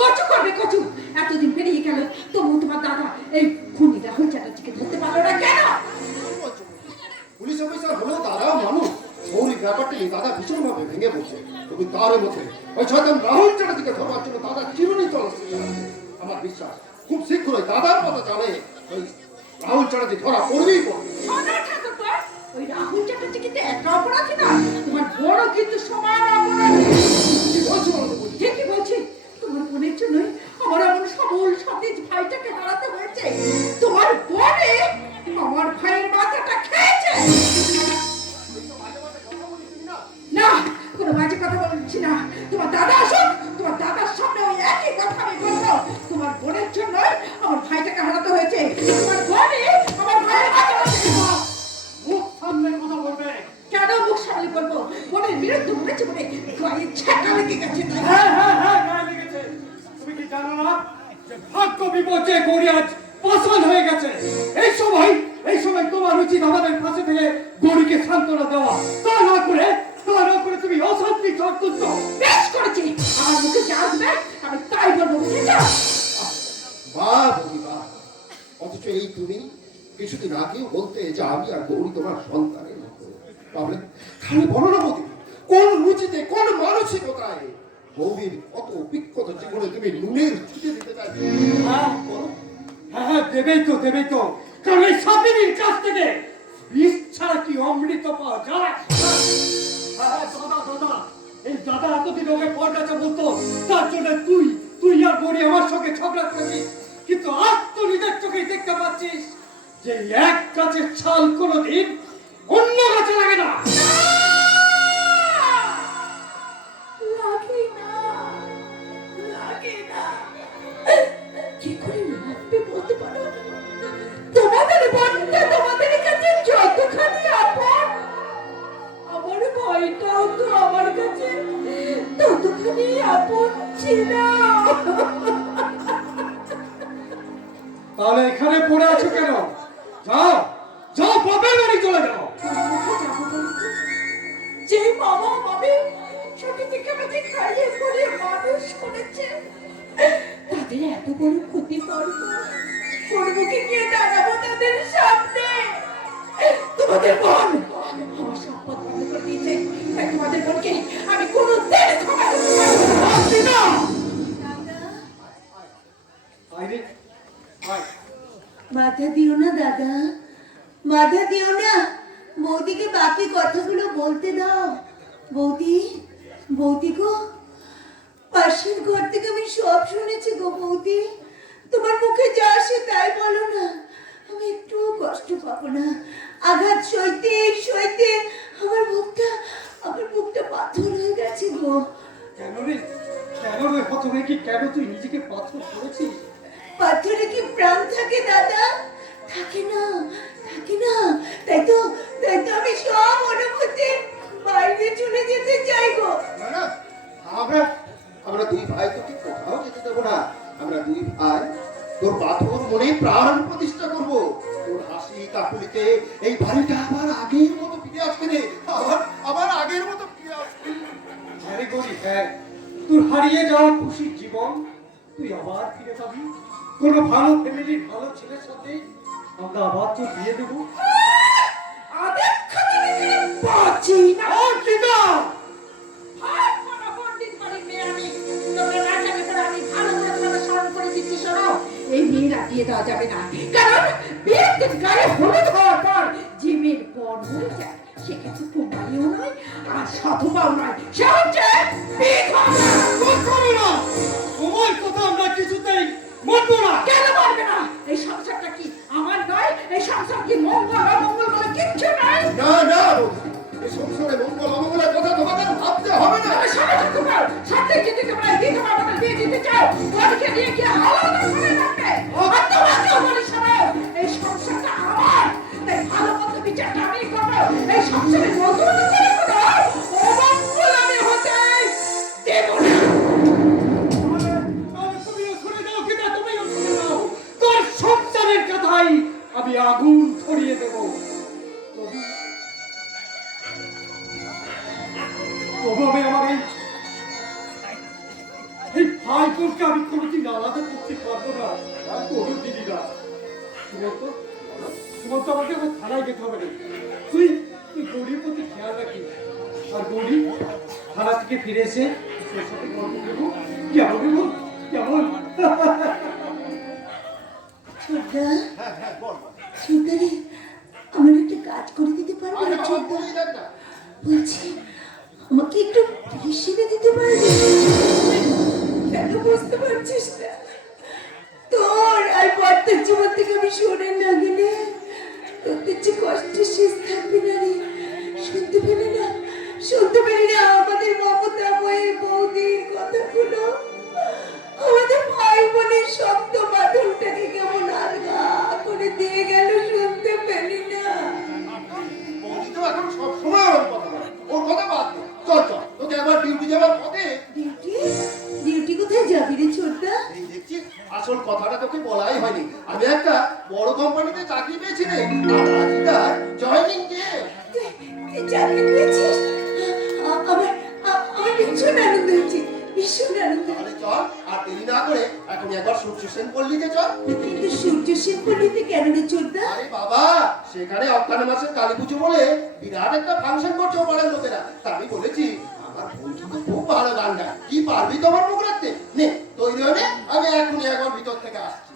কচু করবে কচু। এতদিন পেরিয়ে গেল তবু তোমার দাদা এই খুনি রাহুল চ্যাটার্জিকে ধরতে পারলো না কেন? পুলিশ অফিসার হলেও দাদাও মানুষ। মৌলিক ব্যাপারটি দাদা ভীষণভাবে ভেঙে পড়ছে। তবে তার মধ্যে ওই শয়তান রাহুল চ্যাটার্জিকে ধরবার জন্য দাদা চিরুনি চলছে। আমার বিশ্বাস খুব শীঘ্রই দাদার কথা জানে ওই রাহুল চ্যাটার্জি ধরা পড়বেই পড়বে। ওই রাহুল চ্যাটার্জি কিন্তু একা অপরাধী না, তোমার বড় কিন্তু সমান অপরাধী। কি বলছো? ঠিকই বলছি। তোমার বোনের জন্যই আমার এমন সবল সতেজ ভাইটাকে হারাতে হয়েছে। তোমার বোনে আমার ভাইয়ের মাথাটা খেয়েছে। না, কোনো বাজে কথা বলছি না। তোমার দাদা আসুক, তোমার দাদার সামনে ওই একই কথা আমি বলবো। তোমার বোনের জন্যই আমার ভাইটাকে হারাতে হয়েছে। তোমার বোনে আমার ভাইয়ের মাথাটা খেয়েছে। মুখ সামনে কথা বলবে। কেন মুখ সামনে বলবো? বোনের বিরুদ্ধে বলেছে বলে গায়ে ছ্যাঁকা লেগে গেছে। হ্যাঁ হ্যাঁ হ্যাঁ, গায়ে লেগেছে। তুমি কি জানো না যে ভাগ্য বিপর্যয়ে গড়ি আজ পাষাণ হয়ে গেছে? এই সময় তোমার উচিত আমাদের পাশে থেকে গড়িকে সান্ত্বনা দেওয়া। তা না করে তুমি অশান্তি ঝড় তুলছো। বেশ করেছি, আমার মুখে যা আসবে আমি তাই বলবো, বুঝেছো? বাহ বৌদি বাহ। অথচ এই তুমি কিছুদিন আগেও বলতে যে আমি আর গৌরী তোমার সন্তানের মতো। তাহলে বলো না বৌদি, কোন রুচিতে কোন মানসিকতায় গৌরীর কত অভিজ্ঞতা জীবনে তুমি নুনের ছুটে দিতে চাইছো? হ্যাঁ হ্যাঁ, দেবেই তো। কারণ এই সাবিনীর কাছ থেকে বিষ ছাড়া কি অমৃত পাওয়া যায়? হ্যাঁ, দাদা এই দাদা এতদিন ওকে পরকাছে বলতো, তার জন্য তুই আর গড়ি আমার সঙ্গে ঝগড়া করেছিস। কিন্তু আজ তো নিজের চোখেই দেখতে পাচ্ছিস যে এক গাছের ছাল কোনোদিন অন্য গাছে লাগে না। লাগে না। কি করে লাগবে বলতে পারো? তোমাদের বোনটা তোমাদের কাছে যতখানি আপন, আমার ভাইটাও তো আমার কাছে ততখানি আপন ছিল। তাহলে এখানে পড়ে আছো কেন? যাও বাপের বাড়ি চলে যাও। যে বাবা মামি ছোট থেকে আমাকে খাইয়ে পড়িয়ে মানুষ করেছে, তাদের এত বড় ক্ষতি করবো কি গিয়ে দাঁড়াবো তাদের সামনে? তোমাদের বোন আমার সম্পদ বন্ধ করে দিয়েছে, তাই তোমাদের বোনকে আমি কোনোদিন ক্ষমা করতে পারবো না। মাথা দিও না দাদা, মাথা দিও না। বৌদিকে বাকি কথাগুলো বলতে দাও। বৌদি গো, পাশের ঘর থেকে আমি সব শুনেছি গো বৌদি। তোমার মুখে যা আসে তাই বলো না, আমি একটু কষ্ট পাবো না। আঘাত সইতে আমার বুকটা পাথর হয়ে গেছে গো। কেন রে প্রথমে কি কেন তুই নিজেকে পাথর করেছিস? পাথরে কি প্রাণ থাকে দাদা? থাকে না। তাই তো আমি সব অনুভূতি বাইরে চলে যেতে চাই গো। না আমরা দুই ভাই তোকে কোথাও যেতে দেবো না। আমরা দুই ভাই তোর পাথর মনে প্রাণ প্রতিষ্ঠা করবো। তোর হাসি কাকুলিতে এই বাড়িটা আবার আগের মতো ফিরে আসবে রে। আবার আগের মতো ফিরে আসবে। আরে গরি, হ্যাঁ, তোর হারিয়ে যাওয়া খুশির জীবন তুই আবার ফিরে পাবি। কোনো ভালো ফ্যামিলির ভালো ছেলের সাথে আমরা আবার তো বিয়ে দেবো। এই মেয়েরা বিয়ে দেওয়া যাবে না, কারণ বিয়ের দিন গায়ে হলুদ হওয়ার পর যে মেয়ের পর হয়ে যায় সে কিন্তু কুমারীও নয় আর সাধুবাও নয়, সে হচ্ছে বিধবা। তোমার কথা আমরা কিছুতেই মানবো না। কেন মানবে না? এই সংসারটা কি আমার নয়? এই সংসার কি মঙ্গল অমঙ্গল বলে কিচ্ছু নাই? না এই সংসারে মঙ্গল অমঙ্গলের কথা তোমাদের ভাবতে হবে না। তুমি সাথে থাকতে পারো, সাথে যদি তোমরা বিধবা বলে বিয়ে দিতে চাও, ওদেরকে নিয়ে কি আলাদা করে রাখবে? আর তোমাকেও বলি শোনো, এই সংসারটা আমার, তাই ভালো মন্দ বিচারটা আমি করবো। এই সংসারে নতুন করে কোনো অমঙ্গল আমি হতে দেব না। তোর সংসারের কথাই আমি আগুন ধরিয়ে দেব। তবে আমার এই ভাই সকলকে আমি কোনোদিন আলাদা করতে পারবো না, কোনোদিনই না। সুমন্ত আমাকে আমার থানায় যেতে হবে না। তুই গৌরীর প্রতি খেয়াল রাখিস। আর গৌরী থানা থেকে ফিরে এসে তোর সাথে গল্প করবো। কেমন দেবো কেমন? ছোটদা, হ্যাঁ হ্যাঁ বল বল। ছোটদা রে, আমার একটা কাজ করে দিতে পারবে আরে না বাবা, ছোটদা? বলেই দেখ না। বলছি আমাকে একটু হিসেবে দিতে পারবে? কেন বুঝতে পারছিস না? তোর আর বর্তার জীবন থেকে আমি সরে না গেলে তোদের যে কষ্টের শেষ থাকবে না রে। শুনতে পেলি না, শুনতে পেলি না আমাদের মমতাময়ী বৌদির কথাগুলো? আমাদের ভাই বোনের শব্দ বাদলটাকে কেমন আলগা করে দিয়ে গেল, শুনতে পেলি না? বৌদি তো এখন সবসময় ওর কথা বলে, ওর কথা বাদ দে। চল চল, তোকে একবার ডিউটি যাওয়ার পথে ডিউটি? ডিউটি কোথায় যাবি রে ছোটদা? এই দেখছি আসল কথাটা তোকে বলাই হয়নি। আমি একটা বড় কোম্পানিতে চাকরি পেয়েছি রে, আর আজই তার জয়েনিং ডে। তুই চাকরি পেয়েছিস? আমার ভীষণ আনন্দ হচ্ছে, ভীষণ আনন্দ। তাহলে চল, আর দেরি না করে এখন একবার সূর্য সেন পল্লীতে চল। কিন্তু সূর্য শিব পল্লীতে কেন রে ছোটদা? আরে বাবা, সেখানে অক্টানে মাসের কালী পুজো বলে বিরাট একটা ফাংশন করছে ও পাড়ার লোকেরা। তা আমি বলেছি আমার বন্ধু তো খুব ভালো গান গায়, কি পারবি তোমার মুখ রাখতে? নে তৈরি হয়ে নে, আমি এখনই একবার ভিতর থেকে আসছি।